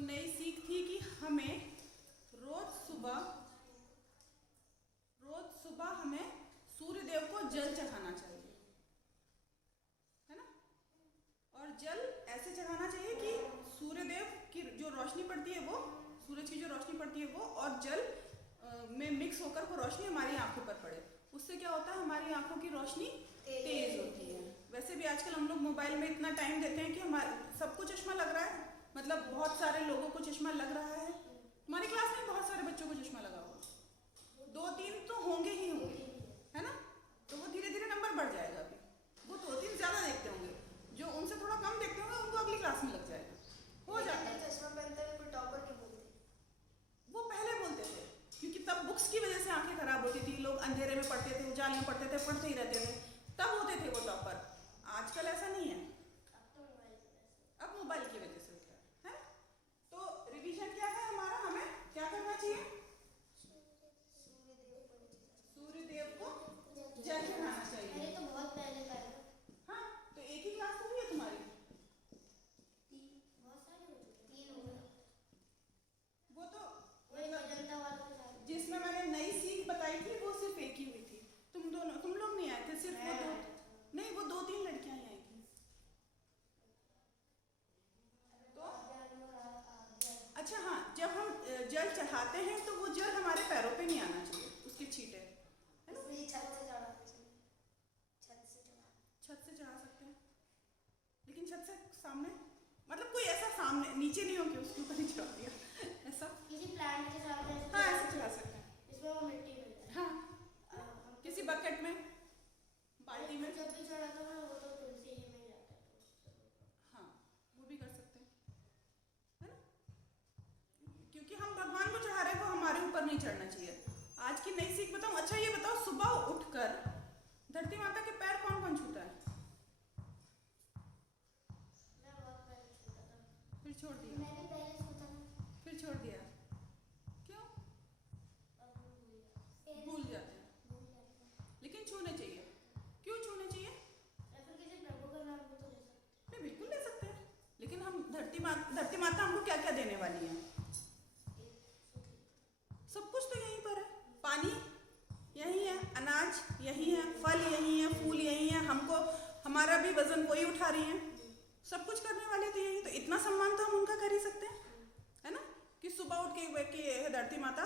नई सीख थी कि हमें रोज सुबह हमें सूर्य देव को जल चढ़ाना चाहिए, है ना। और जल ऐसे चढ़ाना चाहिए कि सूर्य देव की जो रोशनी पड़ती है वो, सूरज की जो रोशनी पड़ती है वो, और जल में मिक्स होकर वो रोशनी हमारी आंखों पर पड़े। उससे क्या होता है, हमारी आंखों की रोशनी तेज होती है। वैसे भी आजकल हम लोग मोबाइल में इतना टाइम देते हैं कि हमारे सबको चश्मा लग रहा है, मतलब बहुत सारे लोगों को चश्मा लग रहा है। हमारी क्लास में बहुत सारे बच्चों को चश्मा लगा हुआ, 2-3 तो होंगे ही होंगे, है ना। तो वो धीरे धीरे नंबर बढ़ जाएगा। अभी वो 2-3 ज़्यादा देखते होंगे, जो उनसे थोड़ा कम देखते होंगे उनको अगली क्लास में लग जाएगा, हो जाता है। चश्मा पहनते हुए कोई टॉपर नहीं बोलते, वो पहले बोलते थे क्योंकि तब बुक्स की वजह से आंखें खराब होती थी, लोग अंधेरे में पढ़ते थे, उजाले में पढ़ते थे, पढ़ते ही रहते थे, तब होते थे वो टॉपर। आजकल ऐसा नहीं है, अब मोबाइल की वजह से होता है ना। तो रिवीजन क्या है हमारा, हमें क्या करना चाहिए, सूर्य देव को जल चढ़ाना चाहिए। मैंने तो बहुत पहले करा। हाँ, तो एक ही क्लास तो हुई है तुम्हारी, बहुत सारे हो चुके, 3 हो गए। वो तो वही अजंता वाला था, जिसमें मैंने नई सीख बताई थी वो सिर्फ एक ही हुई थी। तुम लोग नहीं आए थे, सिर्फ वो दो, नहीं वो 2-3 लड़कियां ही आई थी। तो अच्छा हाँ, जब हम जल चढ़ाते हैं तो वो जल हमारे पैरों पे नहीं आना चाहिए, उसके छींटे, है ना। इसलिए छत से चढ़ा, छत से चढ़ा, छत से चढ़ा सकते हैं, लेकिन छत से सामने, मतलब कोई ऐसा सामने नीचे नहीं हो कि उसके ऊपर ही चढ़ा दिया, ऐसा। किसी प्लांट के सामने हाँ, ऐसे चढ़ा सकते हैं। इसमें वो मिट्टी मिल जाए। हाँ, किसी बकेट में, बाल्टी में, जब भी चढ़ाता हूँ वो तो तुलसी जी में ही जाता है, तो हाँ वो भी कर सकते हैं, है ना। क्योंकि हम भगवान को चढ़ा रहे हैं, वो हमारे ऊपर नहीं चढ़ना चाहिए। आज की नई सीख बताऊं, अच्छा ये बताओ, सुबह उठकर धरती माता के पैर कौन कौन छूता है? मैं बहुत पहले छूता था। फिर छोड़ दिया, मैंने पहले छूता था, फिर छोड़ दिया, क्यों? अब भूल जाते हैं, भूल जाता हूँ। लेकिन छूने चाहिए। क्यों छूने चाहिए? या फिर किसी प्रभु का नाम भी तो ले सकते हैं। नहीं, बिल्कुल ले सकते हैं, लेकिन हम धरती माता हमको क्या क्या देने वाली है? सब कुछ तो यहीं पर है, पानी यही है, अनाज यही है, फल यही है, फूल यही है, हमको हमारा भी वजन वही उठा रही है, सब कुछ करने वाले तो यही। तो इतना सम्मान तो हम उनका कर ही सकते हैं, है ना। कि सुबह उठ के हे धरती माता,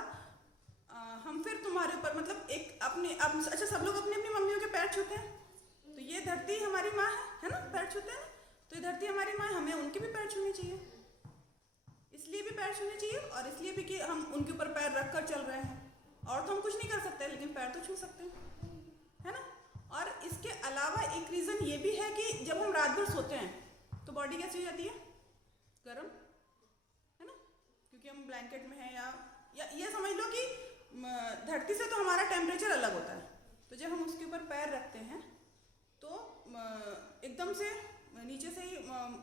हम फिर तुम्हारे ऊपर, मतलब एक अपने अच्छा सब लोग अपनी अपनी मम्मियों के पैर छूते हैं, तो ये धरती हमारी माँ है ना, पैर छूते हैं, तो ये धरती हमारी माँ है, हमें उनके भी पैर छूने चाहिए। इसलिए भी पैर छूने चाहिए, और इसलिए भी कि हम उनके ऊपर पैर रख कर चल रहे हैं। और तो हम कुछ नहीं कर सकते, लेकिन पैर तो छू सकते हैं, है ना। और इसके अलावा एक रीज़न ये भी है कि जब हम रात भर सोते हैं तो बॉडी कैसी हो जाती है, गर्म, है ना, क्योंकि हम ब्लैंकेट में हैं, या ये समझ लो कि धरती से तो हमारा टेम्परेचर अलग होता है, तो जब हम उसके ऊपर पैर रखते हैं तो एकदम से नीचे से ही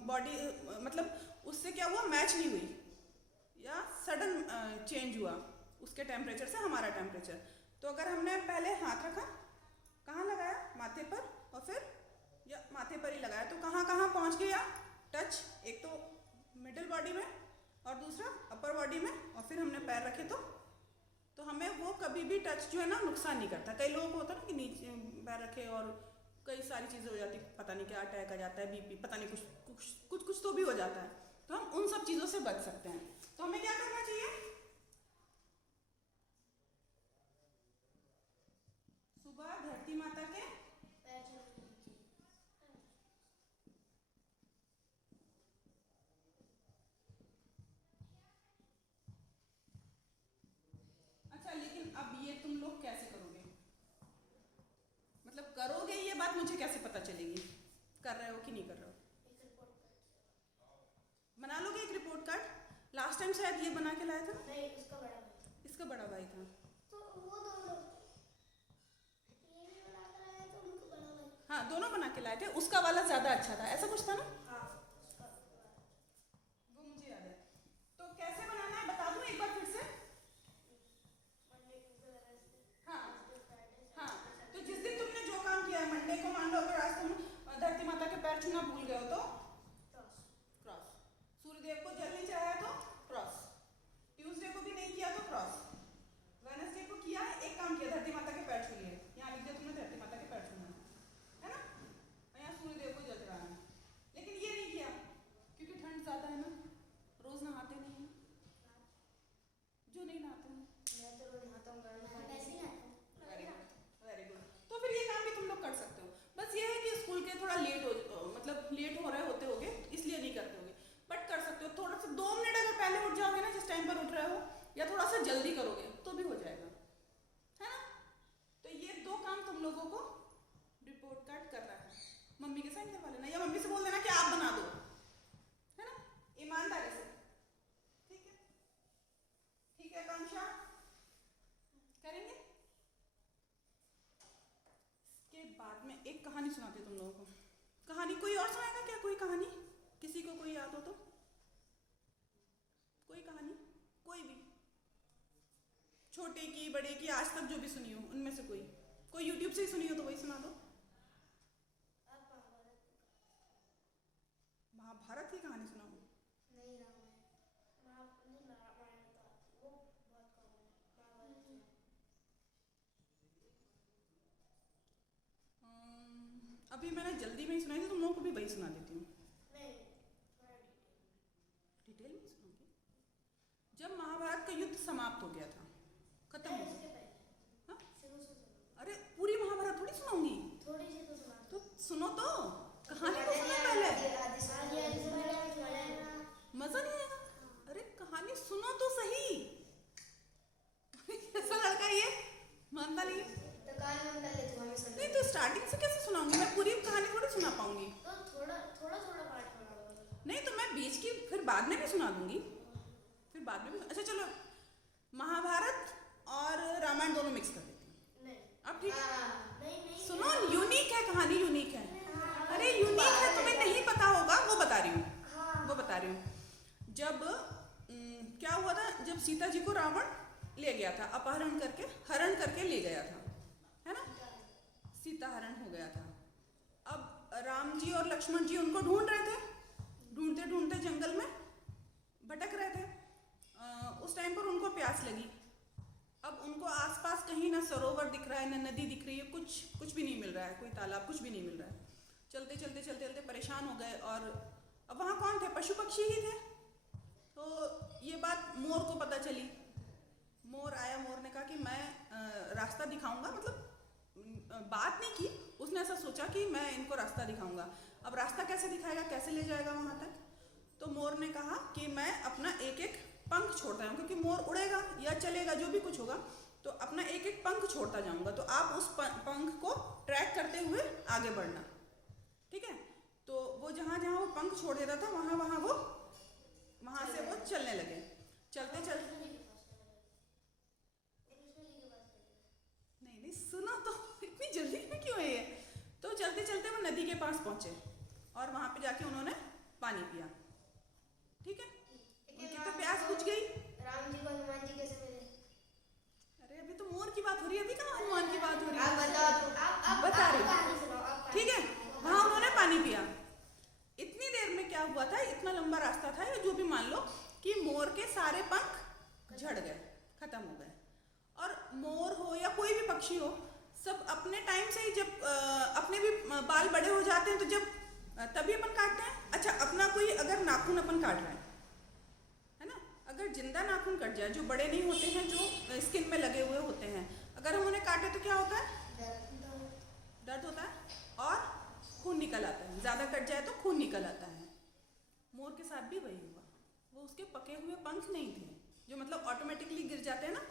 बॉडी, मतलब उससे क्या हुआ, मैच नहीं हुई, या सडन चेंज हुआ उसके टेम्परेचर से हमारा टेम्परेचर। तो अगर हमने पहले हाथ रखा, कहाँ लगाया, माथे पर, और फिर या माथे पर ही लगाया, तो कहाँ कहाँ पहुँच गया टच, एक तो मिडिल बॉडी में और दूसरा अपर बॉडी में, और फिर हमने पैर रखे तो हमें वो कभी भी टच जो है ना नुकसान नहीं करता। कई लोगों को होता है ना कि नीचे पैर रखे और कई सारी चीज़ें हो जाती, पता नहीं क्या अटैक आ जाता है, बीपी, पता नहीं कुछ तो भी हो जाता है, तो हम उन सब चीज़ों से बच सकते हैं। तो हमें क्या करना चाहिए, सुबह धरती माता के पैर छूने चाहिए। अच्छा, लेकिन अब ये तुम लोग कैसे करोगे, मतलब करोगे ये बात मुझे कैसे पता चलेगी, कर रहे हो कि नहीं कर रहे हो? एक रिपोर्ट कार्ड बना लोगे एक रिपोर्ट कार्ड? लास्ट टाइम शायद ये बना के लाया था, नहीं, इसका बड़ा भाई, इसका बड़ा भाई था, तो वो दोनों ये भी बना कर आया तो उनको बड़ा भाई। हाँ दोनों बना के लाए थे, उसका वाला ज़्यादा अच्छा था, ऐसा कुछ था ना, हाँ, वो मुझे याद है। तो कैसे बनाना है बता दूं एक बार फिर से? हाँ हाँ, तो जिस दिन तुमने जो काम किया है, मंडे को मान लो अगर आज तुम धरती माता के पैर छूना भूल गए हो तो क्रॉस, सूर्यदेव को जल नहीं चढ़ाया तो या थोड़ा सा जल्दी करोगे तो भी हो जाएगा, है ना। तो ये 2 काम तुम लोगों को रिपोर्ट कार्ड करना है। मम्मी के साइन करवा लेना या मम्मी से बोल देना कि आप बना दो, है ना, ईमानदारी से। ठीक है, ठीक है आकांक्षा, करेंगे। इसके बाद में एक कहानी सुनाती हूँ तुम लोगों को। कहानी कोई और सुनाएगा क्या? कोई कहानी किसी को कोई याद हो तो? कोई कहानी, कोई भी, छोटे की बड़े की, आज तक जो भी सुनी हो उनमें से कोई यूट्यूब से ही सुनी हो तो वही सुना दो। महाभारत की कहानी सुनाओ। नहीं, रामायण तो वो बहुत कम है। अभी मैंने जल्दी में ही सुनाई थी, तुम लोगों को भी वही सुना देती हूँ। नहीं, डिटेल में सुनोगे? जब महाभारत का युद्ध समाप्त हो गया था, खत्म हो गया। हाँ? अरे पूरी महाभारत थोड़ी सुनाऊंगी, थोड़ी सी तो सुना तो सुनो तो, कहानी तो सुनो पहले, मजा नहीं आएगा। अरे कहानी सुनो तो सही। कैसा लड़का ये, मानता नहीं है। नहीं तो स्टार्टिंग से कैसे सुनाऊंगी, मैं पूरी कहानी थोड़ी सुना पाऊंगी। तो थोड़ा पार्ट सुना। नहीं तो मैं बीच की फिर बाद में भी सुना दूंगी, फिर बाद में भी। अच्छा चलो, महाभारत और रामायण दोनों मिक्स कर देती हूँ। नहीं, अब ठीक है, नहीं सुनो, यूनिक है कहानी, यूनिक है। अरे यूनिक है, तुम्हें नहीं पता होगा, वो बता रही हूँ, वो बता रही हूँ। जब क्या हुआ था, जब सीता जी को रावण ले गया था, अपहरण करके, हरण करके ले गया था, है ना, सीता हरण हो गया था। अब राम जी और लक्ष्मण जी उनको ढूंढ रहे थे, ढूंढते ढूंढते जंगल में भटक रहे थे। उस टाइम पर उनको प्यास लगी। अब उनको आसपास कहीं ना सरोवर दिख रहा है, ना नदी दिख रही है, कुछ भी नहीं मिल रहा है, कोई तालाब, कुछ भी नहीं मिल रहा है। चलते चलते चलते चलते परेशान हो गए। और अब वहाँ कौन थे? पशु पक्षी ही थे। तो ये बात मोर को पता चली। मोर आया, मोर ने कहा कि मैं रास्ता दिखाऊंगा, मतलब बात नहीं की, उसने ऐसा सोचा कि मैं इनको रास्ता दिखाऊंगा। अब रास्ता कैसे दिखाएगा, कैसे ले जाएगा वहाँ तक? तो मोर ने कहा कि मैं अपना एक एक पंख छोड़ता जाऊँ, क्योंकि मोर उड़ेगा या चलेगा, जो भी कुछ होगा, तो अपना एक एक पंख छोड़ता जाऊंगा, तो आप उस पंख को ट्रैक करते हुए आगे बढ़ना, ठीक है। तो वो जहाँ जहाँ वो पंख छोड़ देता था, वहाँ से वो चलने लगे। चलते चलते, नहीं सुनो तो, इतनी जल्दी में क्यों है ये? तो चलते चलते वो नदी के पास पहुंचे और वहां पे जाके उन्होंने पानी पिया, ठीक है। उनकी तो प्यास बुझ गई। राम जी को हनुमान जी कैसे मिले? अरे अभी तो मोर की बात हो रही है, अभी कहाँ हनुमान की बात हो रही है? आप बताओ, बता रही हूँ, ठीक है। वहां उन्होंने पानी पिया। इतनी देर में क्या हुआ था, इतना लंबा रास्ता था, या जो भी मान लो कि मोर के सारे पंख झड़ गए, खत्म हो गए। और मोर हो या कोई भी पक्षी हो, सब अपने टाइम से ही, जब अपने भी बाल बड़े हो जाते हैं तो जब तभी अपन काटते हैं। अच्छा, अपना कोई अगर नाखून अपन काट रहे हैं, है ना, अगर जिंदा नाखून कट जाए, जो बड़े नहीं होते हैं, जो स्किन में लगे हुए होते हैं, अगर हम उन्हें काटे तो क्या होता है? दर्द होता है और खून निकल आता है। ज़्यादा कट जाए तो खून निकल आता है। मोर के साथ भी वही हुआ। वो उसके पके हुए पंख नहीं थे, जो मतलब ऑटोमेटिकली गिर जाते हैं ना,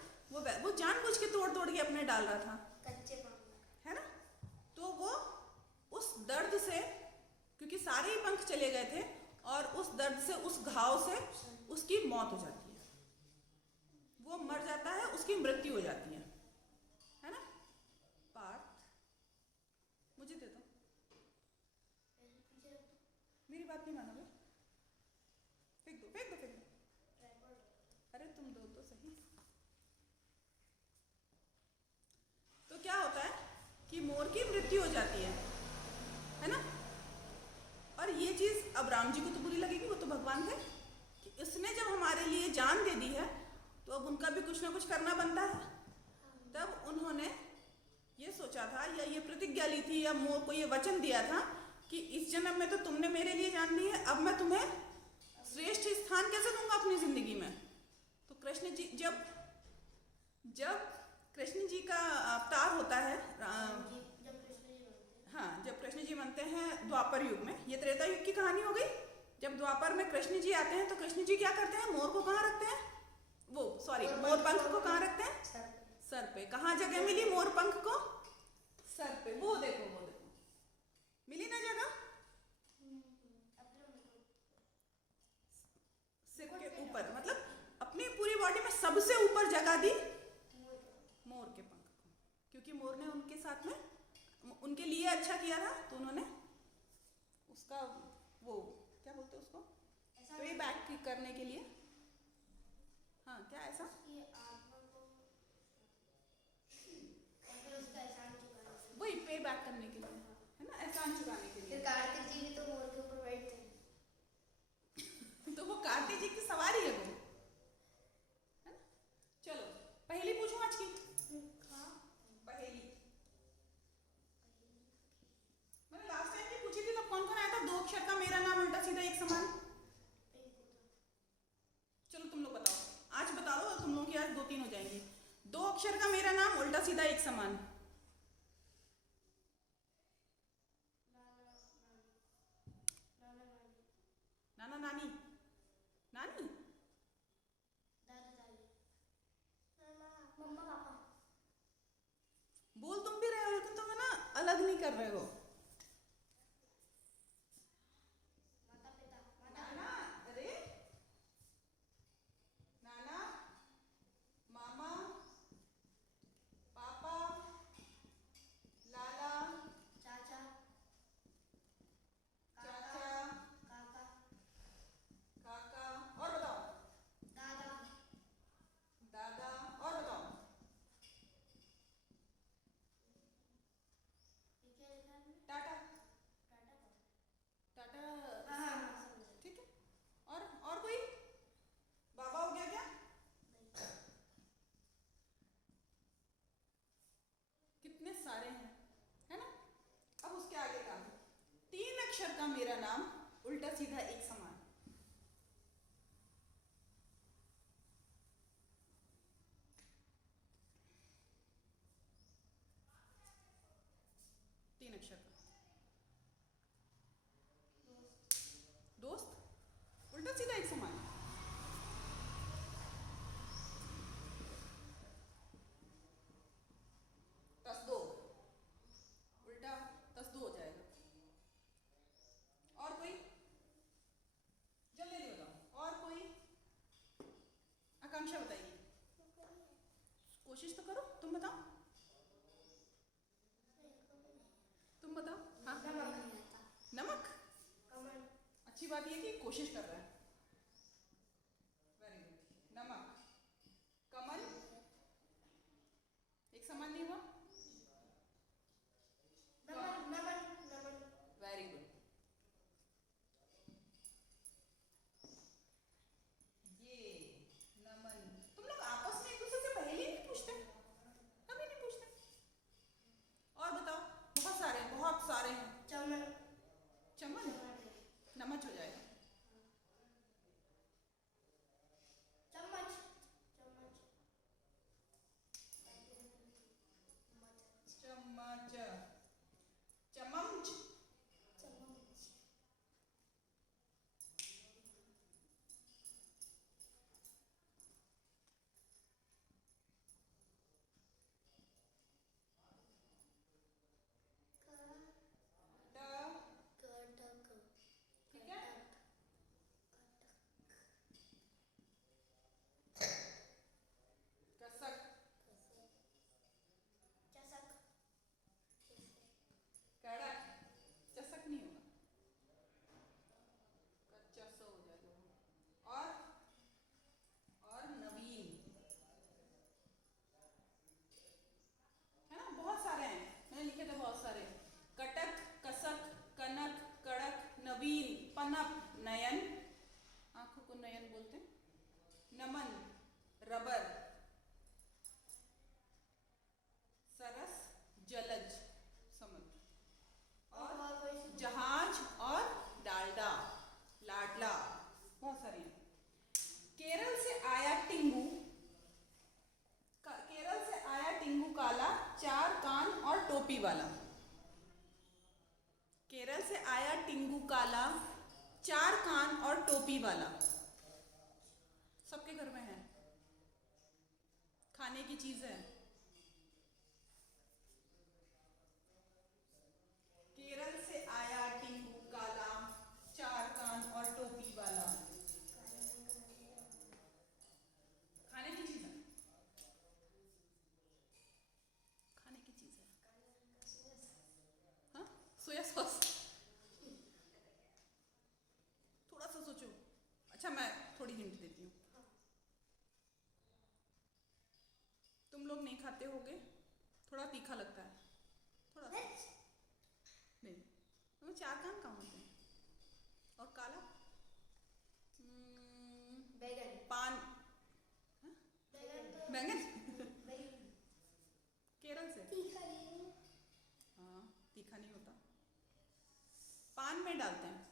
वो जानबूझ के तोड़ तोड़ के अपने डाल रहा था, कच्चे पंख, है ना। तो वो उस दर्द से, क्योंकि सारे ही पंख चले गए थे, और उस दर्द से, उस घाव से उसकी मौत हो जाती है, वो मर जाता है, उसकी मृत्यु हो जाती है ना। पार्थ, मुझे दे दो, मेरी बात नहीं मानोगे? फेंक दो, फेंक दो, फेंक दो। अरे तुम दो तो सही। तो क्या होता है कि मोर की मृत्यु हो जाती है ना। और ये चीज़ अब राम जी को तो बुरी लगेगी, वो तो भगवान थे, कि इसने जब हमारे लिए जान दे दी है तो अब उनका भी कुछ ना कुछ करना बनता है। तब उन्होंने ये सोचा था, या ये प्रतिज्ञा ली थी, या मोर को ये वचन दिया था कि इस जन्म में तो तुमने मेरे लिए जान दी है, अब मैं तुम्हें श्रेष्ठ स्थान कैसे दूंगा अपनी जिंदगी में। तो कृष्ण जी, जब कृष्ण जी का अवतार होता है, हाँ, जब कृष्ण जी बनते हैं द्वापर युग में, ये त्रेता युग की कहानी हो गई। जब द्वापर में कृष्ण जी आते हैं तो कृष्ण जी क्या करते हैं? मोर को कहाँ रखते हैं? वो सॉरी, मोर पंख को कहाँ रखते हैं? सर पे। कहाँ जगह मिली मोर पंख को? सर पे। वो देखो, वो देखो, मिली ना जगह? सिर के ऊपर, मतलब अपनी पूरी बॉडी में सबसे ऊपर जगह दी मोर के पंख को, क्योंकि मोर ने उनके साथ में उनके लिए अच्छा किया था, तो उन्होंने उसका वो क्या बोलते हैं उसको, पे बैक करने के लिए। हाँ, क्या ऐसा? वही पे बैक करने के लिए, है ना, एहसान चुकाने के लिए। कार्तिक जी भी तो मोर के ऊपर बैठते हैं। तो वो कार्तिक जी की सवारी है वो, है ना? चलो पहेली पूछूं आज की? पहेली मैंने लास्ट टाइम भी पूछी थी, तो कौन कौन आया था? 2 अक्षर का मेरा नाम उल्टा सीधा एक समान। चलो तुम लोग बताओ, आज बता दो, तुम लोग की आज 2-3 हो जाएंगी। 2 अक्षर का मेरा नाम उल्टा सीधा एक समान। नाना नानी, नानी, मम्मा पापा। बोल तुम भी रहे हो, लेकिन तुम है ना अलग नहीं कर रहे हो। माता पिता। नाना, अरे नाना, मामा, पापा, लाला, चाचा। चाचा, काका। काका, और बताओ। दादा। दादा, और बताओ। टाटा, टाटा, ठीक है। और कोई? बाबा हो गया क्या? कितने सारे हैं, है ना? अब उसके आगे का 3 अक्षर का मेरा नाम उल्टा सीधा एक समान। तीन अक्षर का दोस्त, उल्टा सीधा एक समान। दस दो, उल्टा 10-2 हो जाएगा। और कोई? जल्दी नहीं बताओ। और कोई? आकांक्षा बताइए, कोशिश तो करो, तुम बताओ, तुम बताओ। हाँ, नमक। अच्छी बात यह कि कोशिश कर रहा है, वेरी गुड। नमक, कमल, एक समान नहीं हुआ? Very good. ये नमन। तुम लोग आपस में एक दूसरे से पहेली नहीं पूछते? कभी नहीं पूछते? और बताओ, बहुत सारे हैं, बहुत सारे हैं। चमन। चमन, नमच हो जाएगा। चम्मच। चम्मच, चमच, ठीक है। कसक, कड़क, चसक नहीं होगा, कच्चा सा हो जाएगा वो। और नवीन, है ना? बहुत सारे हैं, मैंने लिखे थे बहुत सारे। कटक, कसक, कनक, कड़क, नवीन, पनप, नयन, आंखों को नयन बोलते हैं, नमन, रबर, सरस, जलज, समुद्र, और जहाज, और डालडा, लाडला, बहुत सारी हैं। केरल से आया टिंगू, केरल से आया टिंगू काला, 4 कान और टोपी वाला। केरल से आया टिंगू काला, 4 कान और टोपी वाला। सबके घर में है। खाने की चीज है। केरल से आया टिंगू काला, चार कान और टोपी वाला। खाने की चीज है। खाने की चीज है। हाँ, सोया सॉस। थोड़ा सा सोचो। अच्छा, मैं थोड़ी हिंट देती हूँ। तुम लोग नहीं खाते होगे, थोड़ा तीखा लगता है, थोड़ा सा। नहीं, वो चार कान कहाँ होते हैं? और काला? बैगन। पान। बैंगन। बैगन केरल से। तीखा नहीं है। हाँ, तीखा नहीं होता। पान में डालते हैं।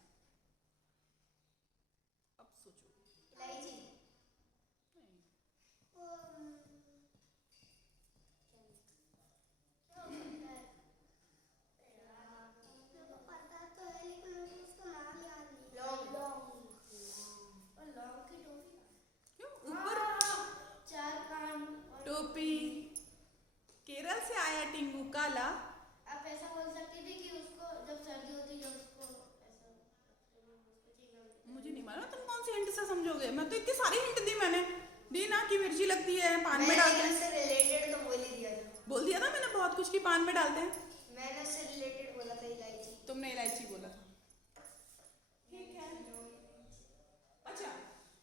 अब सोचो। इलायची। नहीं। क्या हो सकता है? मेरे को पता तो है लेकिन मुझे उसका नाम याद नहीं। लौंग। और लौंग की टोपी। क्यों ऊपर? चार कान और टोपी। केरल से आया टिंगू काला। आप ऐसा बोल सकते थे कि उसको जब सर्दी होती जब उसको ऐसा उसको चीना होता। मुझे नहीं मालूम तुम कौन सी हिंट से समझोगे। मैं तो इतनी सारी हिंट दी मैंने। दी ना कि मिर्ची लगती है, पान में डालते हैं। उससे रिलेटेड तो बोल ही दिया था। बोल दिया था मैंने बहुत कुछ कि पान में डालते हैं। मैंने उससे रिलेटेड बोला था इलायची। तुमने इलायची बोला था। ठीक है। अच्छा,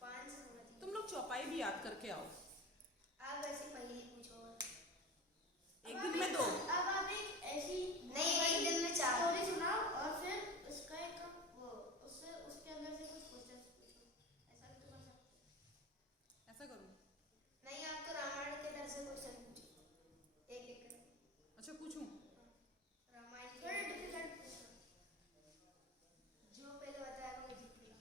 5 समझ। तुम लोग चौपाई भी याद करके आओ। आप ऐसी पहेली पूछो। एक दिन में 2। अब आप एक ऐसी नहीं, एक दिन में 4 स्टोरी सुनाओ और फिर उसका एक वो उससे उसके अंदर से कुछ क्वेश्चन पूछो। ऐसा भी तो कर सकते हैं। ऐसा करूँ? नहीं, आप तो रामायण के तरह से क्वेश्चन पूछो एक एक करके। अच्छा, पूछूं? रामायण थोड़ा डिफिकल्ट पूछो। जो पहले बताया वो जीतेगा।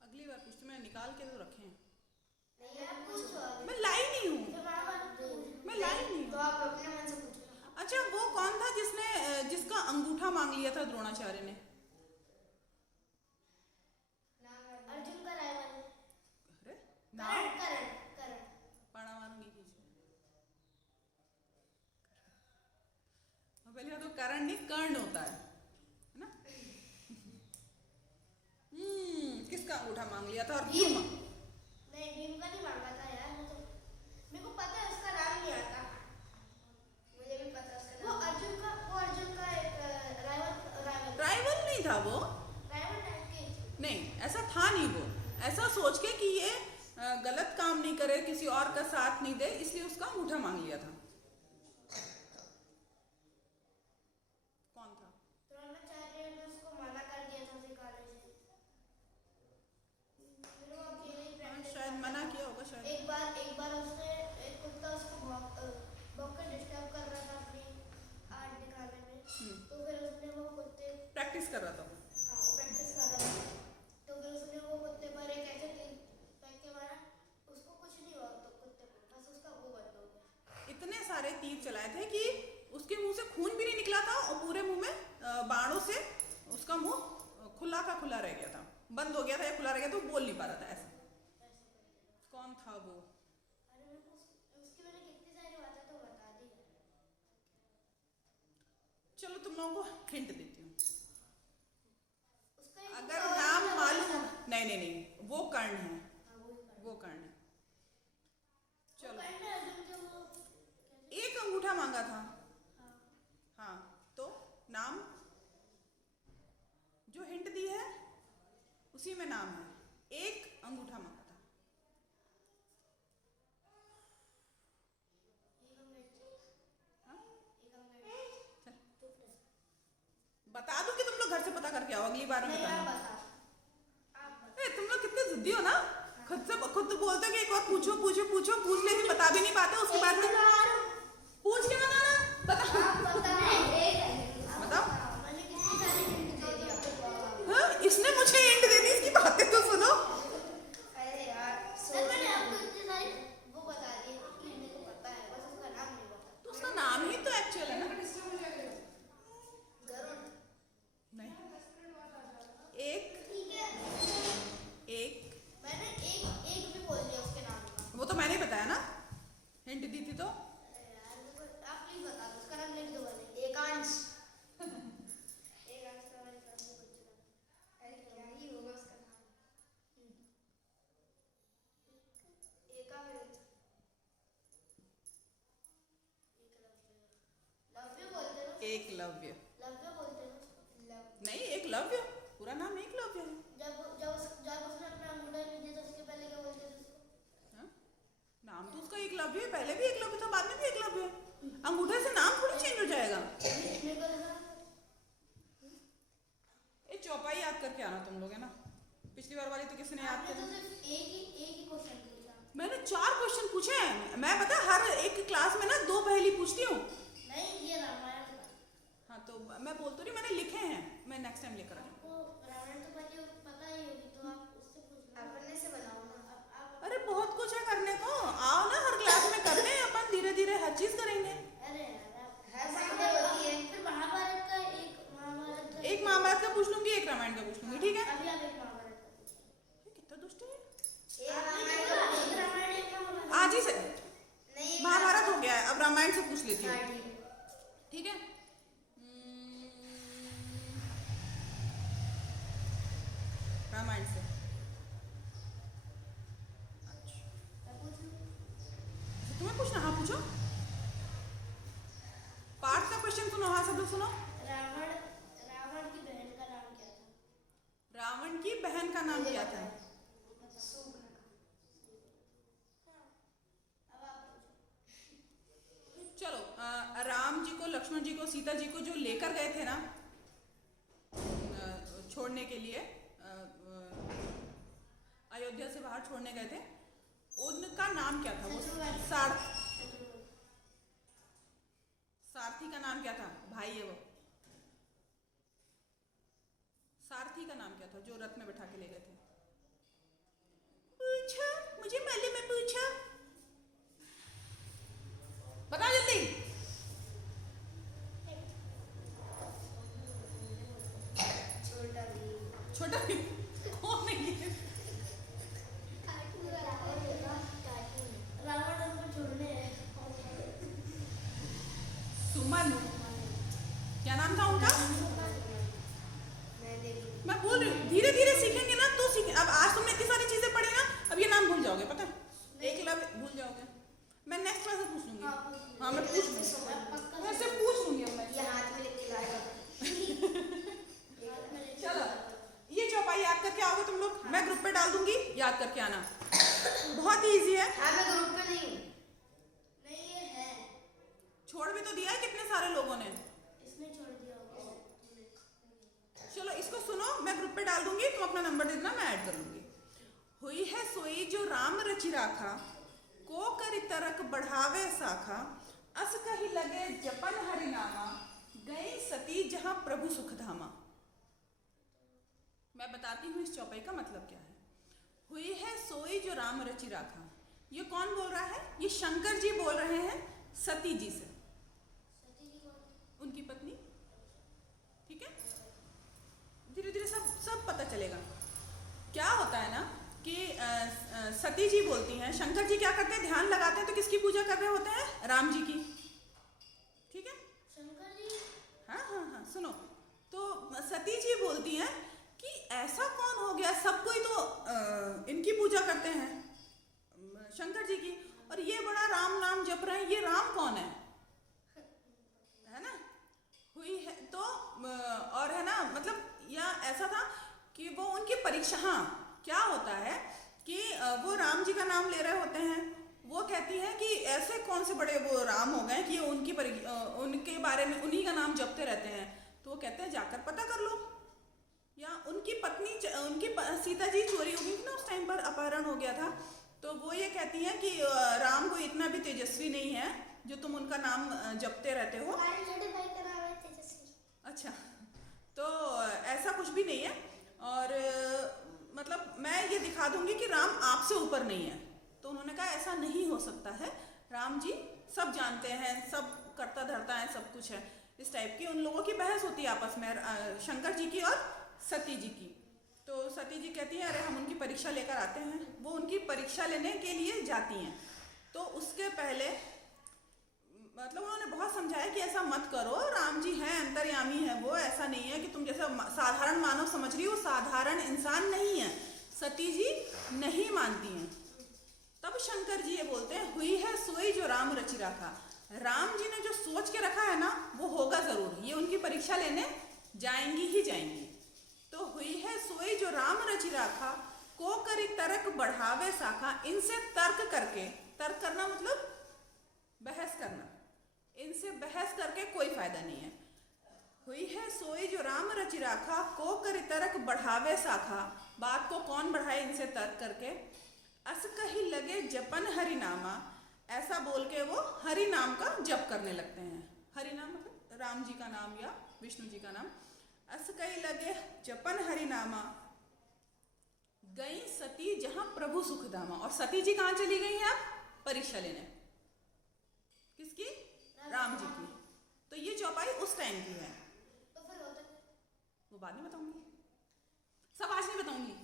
अगली बार पूछते। मैं निकाल के तो रखे हैं। नहीं, आप पूछो। मैं लाई नहीं हूँ। मैं लाई नहीं तो हूँ। आप अपने मन से पूछो। अच्छा, वो कौन था जिसका अंगूठा मांग लिया था द्रोणाचार्य ने? अर्जुन का राइवल। अरे नाम करण। करण। पढ़ावान नहीं कीजिए। पहले तो करण नहीं, कर्ण होता है ना? किसका अंगूठा मांग लिया था और क्यों मांग? नहीं, भीम का नहीं मांगा था यार। वो तो मेरे को पता है, उसका नाम नहीं आता। मुझे भी पता है उसका नाम। वो अर्जुन का एक राइवल। राइवल नहीं था वो। राइवल टाइप के। नहीं, ऐसा था नहीं वो। ऐसा सोच के कि ये गलत काम नहीं करे, किसी और का साथ नहीं दे, इसलिए उसका अंगूठा मांग लिया था। कौन था? द्रोणाचार्य ने उसको मना कर दिया था सिखाने से। फिर वो अकेले ही प्रैक्टिस शायद मना किया होगा शायद। एक बार उसने एक कुत्ता उसको भौंक कर डिस्टर्ब कर रहा था अपनी आर्ट दिखाने में। तो फिर उसने वो कुत्ते प्रैक्टिस कर रहा था। हाँ, वो प्रैक्टिस कर रहा था। तो फिर उसने वो कुत्ते पर एक ऐसे तीर फेंक के मारा। उसको कुछ नहीं हुआ तो कुत्ते को, बस उसका वो बंद हो गया। इतने सारे तीर चलाए थे कि उसके मुंह से खून भी नहीं निकला था और पूरे मुंह में बाणों से उसका मुंह खुला का खुला रह गया था। बंद हो गया था या खुला रह गया, तो बोल नहीं पा रहा था ऐसा। कौन था वो? अरे मेरे को उसकी मैंने कितनी सारी बातें तो बता दी है। चलो तुम लोगों को हिंट देती हूँ। उसका एक अगर और नाम भी मालूम। था। नहीं नहीं नहीं, वो कर्ण है। हाँ, वो ही कर। वो कर्ण है। वो चलो, कर्ण है, अर्जुन के वो कैसे? एक अंगूठा मांगा था। हाँ। हाँ, तो नाम जो हिंट दी है उसी में नाम है। एक अंगूठा मांगा था। एक अंग्रेजी। हाँ? एक अंग्रेजी। चल, तो फिर बता दूं कि तुम लोग घर से पता करके आओ अगली बार में नहीं, आप बताना। बताओ। आप बताओ। ए, तुम लोग कितने जिद्दी हो ना। खुद तो बोलते हो कि एक और पूछो पूछो पूछो, पूछ लेकिन बता भी नहीं पाते। उसके बाद में पूछ के बताना। बता। आप बताओ। बताओ। मैंने कितनी सारी हिंट दे दी आपको। हाँ, इसने मुझे हिंट दे दी, इसकी बातें तो सुनो। अरे यार, सर मैंने आपको इतनी सारी वो बता दी कि मेरे को पता है, बस उसका नाम नहीं पता। तो उसका नाम ही तो एक्चुअल है ना। गरुड़। नहीं, एक ठीक है। एक मैंने एक भी बोल दिया उसके नाम का। वो एकलव्य। लव्य बोलते हैं उसको। लव नहीं, एकलव्य पूरा नाम एकलव्य है। जब उसने अपना अंगूठा नहीं दिया तो उसके पहले क्या बोलते थे उसको? हाँ? नाम तो उसका एकलव्य है, पहले भी एकलव्य था, बाद में भी एकलव्य है। अंगूठे से नाम थोड़ी चेंज हो जाएगा। मेरे को लगा ये चौपाई याद करके आना तुम लोग, है ना। पिछली बार वाली तो किसी ने याद आपने कर। तो सिर्फ एक ही क्वेश्चन पूछा। मैंने 4 क्वेश्चन पूछे हैं। मैं पता हर एक क्लास में ना 2 पहेली पूछती हूँ। नहीं, ये रामायण का। हाँ तो मैं बोल तो रही, मैंने लिखे हैं, मैं नेक्स्ट टाइम लेकर आऊँगी। आपको रामायण तो पता ही होगी, तो आप उससे पूछ लो। अपने से बनाओ ना। आप अरे बहुत कुछ है करने को, आओ ना हर क्लास में करते हैं अपन, धीरे धीरे हर चीज करेंगे। अरे यार, हर संडे होती है। फिर महाभारत का एक महाभारत का पूछ लूंगी, एक रामायण का पूछ लूंगी, ठीक है। अभी आप एक महाभारत का पूछो। ये कितना दुष्ट है। एक रामायण एक महाभारत। आज ही से नहीं, महाभारत हो गया है, अब रामायण से पूछ लेती हूँ, हाँ, ठीक है। ठीक है। रामायण से मैं पूछूं? तुम्हें पूछना, हाँ पूछो। पाठ का क्वेश्चन सुनो, हाँ सब लोग सुनो। रावण की बहन का नाम क्या था? रावण की बहन का नाम क्या था? अब आप पूछो। चलो, राम जी को, लक्ष्मण जी को, सीता जी को जो लेकर गए थे ना छोड़ने के लिए, अयोध्या से बाहर छोड़ने गए थे, उनका नाम क्या था? वो सारथी का नाम क्या था? भाई है वो। सारथी का नाम क्या था जो रथ में बैठा के ले गए थे? पूछो, मुझे मालूम है, पूछो, बता जल्दी। छोटा भीम कौन है ये? रावण उनको छोड़ने है। सुमन, क्या नाम था उनका? मैं बोल रही हूँ, धीरे धीरे सीखेंगे ना तो सीखें। अब आज तुमने इतनी सारी चीजें पढ़ी ना, अब ये नाम भूल जाओगे, पता है। एकलव्य भूल जाओगे। मैं नेक्स्ट क्लास में पूछ लूंगी। हाँ मैं पूछ लूंगी, मैं से पूछ लूंगी अब मैं। ये हाथ में लेके लाएगा। चलो, ये चौपाई याद करके आओगे तुम लोग, मैं ग्रुप पे डाल दूंगी, याद करके आना। बहुत ही इजी है। हाँ, मैं ग्रुप पे नहीं हूँ। नहीं, ये है। छोड़ भी तो दिया है कितने सारे लोगों ने। इसने छोड़ दिया होगा। चलो इसको सुनो, मैं ग्रुप पे डाल दूंगी, तुम अपना नंबर दे देना, मैं ऐड कर लूंगी। हुई है सोई जो राम रचि राखा, को करि तरक बढ़ावे साखा, अस कहि लगे जपन हरिनामा, गई सती जहां प्रभु सुख धामा। मैं बताती हूँ इस चौपाई का मतलब क्या है। हुई है सोई जो राम रचि राखा, ये कौन बोल रहा है? ये शंकर जी बोल रहे हैं सती जी से, उनकी पत्नी, ठीक है। धीरे धीरे सब पता चलेगा। क्या होता है ना कि सती जी बोलती हैं, शंकर जी क्या करते हैं, ध्यान लगाते हैं तो किसकी पूजा कर रहे होते हैं? राम जी की, ठीक है। शंकर जी। हाँ हाँ हाँ, सुनो। तो सती जी बोलती हैं कि ऐसा कौन हो गया, सब कोई तो इनकी पूजा करते हैं, शंकर जी की, और ये बड़ा राम नाम जप रहे हैं, ये राम कौन है ना। हुई है तो और है ना, मतलब या ऐसा था कि वो उनकी परीक्षा, हाँ क्या होता है कि वो राम जी का नाम ले रहे होते हैं, वो कहती हैं कि ऐसे कौन से बड़े वो राम हो गए कि उनके बारे में उन्हीं का नाम जपते रहते हैं। तो वो कहते हैं जाकर पता कर लो। या उनकी पत्नी, सीता जी चोरी हो गई थी ना उस टाइम पर, अपहरण हो गया था, तो वो ये कहती हैं कि राम को इतना भी तेजस्वी नहीं है जो तुम उनका नाम जपते रहते हो। हमारे छोटे भाई का नाम है तेजस्वी। अच्छा, तो ऐसा कुछ भी नहीं है। और मतलब मैं ये दिखा दूंगी कि राम आपसे ऊपर नहीं है। तो उन्होंने कहा ऐसा नहीं हो सकता है, राम जी सब जानते हैं, सब करता धरता है, सब कुछ है। इस टाइप की उन लोगों की बहस होती है आपस में, शंकर जी की और सती जी की। तो सती जी कहती हैं अरे हम उनकी परीक्षा लेकर आते हैं। वो उनकी परीक्षा लेने के लिए जाती हैं। तो उसके पहले मतलब उन्होंने बहुत समझाया कि ऐसा मत करो, राम जी हैं, अंतर्यामी है वो, ऐसा नहीं है कि तुम जैसा साधारण मानव समझ रही हो, साधारण इंसान नहीं है। सती जी नहीं मानती हैं। तब शंकर जी ये बोलते हैं हुई है सोई जो राम रचि राखा, राम जी ने जो सोच के रखा है ना वो होगा जरूर। ये उनकी परीक्षा लेने जाएंगी ही जाएंगी। तो हुई है सोई जो राम रचि राखा, को करी तर्क बढ़ावे शाखा। इनसे तर्क करके, तर्क करना मतलब बहस करना, इनसे बहस करके कोई फायदा नहीं है। हुई है सोई जो राम रचि राखा, को करी तर्क बढ़ावे शाखा। बात को कौन बढ़ाए इनसे तर्क करके। अस कही लगे जपन हरि नामा, ऐसा बोल के वो हरि नाम का जप करने लगते हैं। हरि नाम मतलब राम जी का नाम या विष्णु जी का नाम। अस कही लगे जपन हरि नामा, गई सती जहां प्रभु सुखधामा। और सती जी कहाँ चली गई हैं अब? परीक्षा लेने। किसकी? राम जी की। तो ये चौपाई उस टाइम की है। तो फिर होता क्या? वो बाद में बताऊंगी, सब आज नहीं बताऊंगी,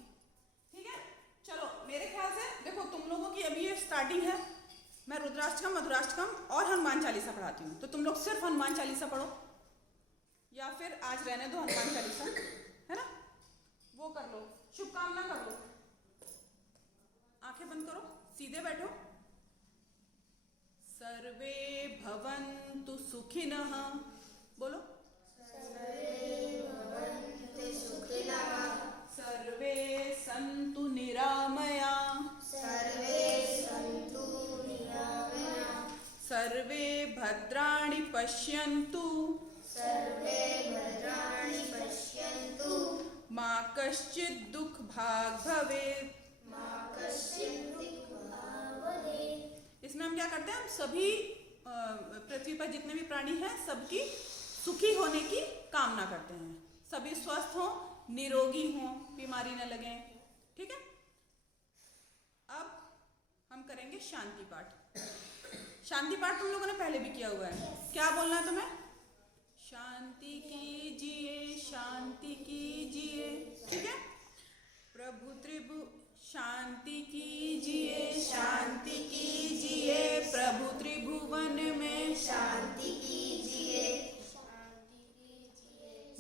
ठीक है। चलो मेरे ख्याल से देखो तुम लोगों की अभी ये स्टार्टिंग है। मैं रुद्राष्टकम, मधुराष्टकम और हनुमान चालीसा पढ़ाती हूँ। तो तुम लोग सिर्फ हनुमान चालीसा पढ़ो, या फिर आज रहने दो हनुमान चालीसा, है ना, वो कर लो, शुभकामना कर लो। आंखें बंद करो, सीधे बैठो। सर्वे भवन्तु सुखिनः, बोलो। सर्वे सन्तु निरामया, सर्वे भद्राणि पश्यन्तु, मा कश्चित् दुःख भाग् भवेत्। इसमें हम क्या करते हैं? हम सभी पृथ्वी पर जितने भी प्राणी हैं सबकी सुखी होने की कामना करते हैं। सभी स्वस्थ हों, निरोगी हों, बीमारी न लगे, ठीक है। अब हम करेंगे शांति पाठ। शांति पाठ तुम लोगों ने पहले भी किया हुआ है। क्या बोलना है तुम्हें? शांति कीजिए, शांति कीजिए, ठीक है। प्रभु त्रिभु शांति कीजिए, शांति कीजिए, प्रभु त्रिभुवन में शांति कीजिए,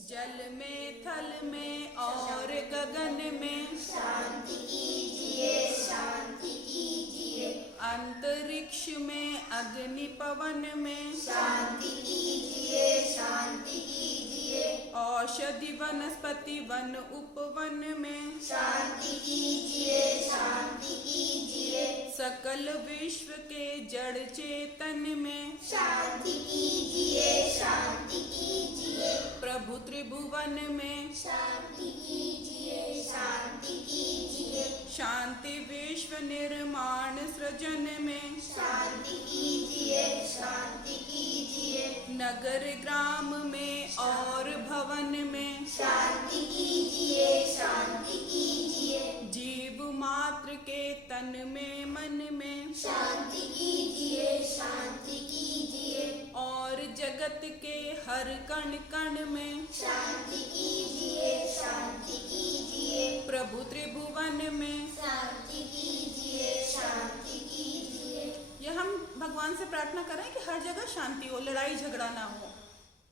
जल में थल में और गगन में शांति कीजिए, शांति कीजिए, अंतरिक्ष में अग्नि पवन में शांति कीजिए, शांति कीजिए, औषधि वनस्पति वन उपवन में शांति कीजिए, शांति कीजिए, सकल विश्व के जड़ चेतन में शांति कीजिए, शांति कीजिए, प्रभु त्रिभुवन में शांति कीजिए, शांति कीजिए, शांति विश्व निर्माण सृजन में शांति कीजिए, शांति कीजिए, नगर ग्राम में और भवन में शांति कीजिए, शांति कीजिए, जीव मात्र के तन में मन में शांति कीजिए, शांति कीजिए, और जगत के हर कण कण में शांति कीजिए, शांति कीजिए, प्रभु त्रिभुवन में शांति कीजिए, शांति कीजिए। ये हम भगवान से प्रार्थना करें कि हर जगह शांति हो, लड़ाई झगड़ा ना हो,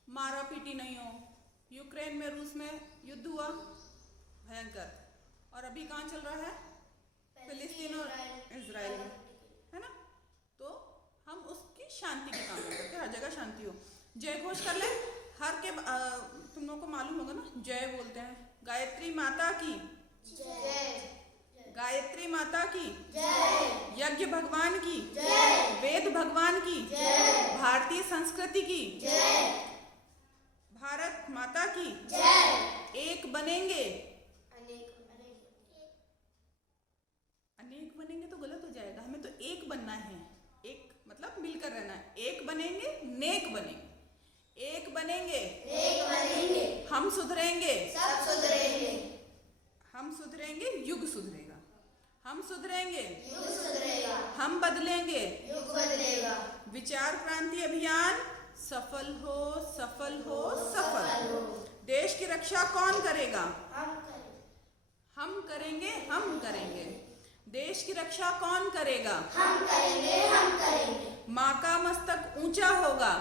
मारा पीटी नहीं हो। यूक्रेन में रूस में युद्ध हुआ भयंकर, और अभी कहाँ चल रहा है? फिलिस्तीन और इजराइल में, है ना। तो हम उसकी शांति की कामना करते हैं, हर जगह शांति हो। जय घोष कर ले। हर के तुम लोगों को मालूम होगा ना, जय बोलते हैं। गायत्री माता की जय, गायत्री माता की जय, यज्ञ भगवान की जय, वेद भगवान की जय, भारतीय संस्कृति की जय, भारत माता की जय। एक बनेंगे, अनेक बनेंगे तो गलत हो जाएगा, हमें तो एक बनना है। एक मतलब मिलकर रहना है। एक बनेंगे, नेक बनेंगे, एक बनेंगे, एक बनेंगे, हम सुधरेंगे, सब सुधरेंगे, हम सुधरेंगे, युग सुधरेगा, हम सुधरेंगे, युग सुधरेगा, हम बदलेंगे, युग बदलेगा। विचार क्रांति अभियान सफल हो, सफल हो, सफल हो। देश की रक्षा कौन करेगा? हम करेंगे, हम करेंगे। देश की रक्षा कौन करेगा? हम करेंगे, हम करेंगे। माँ का मस्तक ऊंचा होगा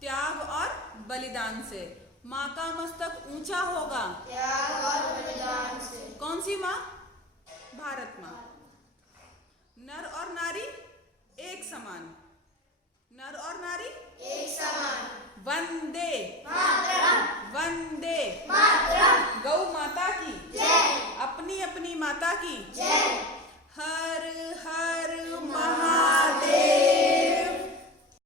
त्याग और बलिदान से। माँ का मस्तक ऊंचा होगा त्याग और बलिदान से। कौन सी माँ? भारत माँ। नर और नारी एक समान, नर और नारी वंदे मातरम, वंदे मातरम, गौ माता की जय, अपनी अपनी माता की जय।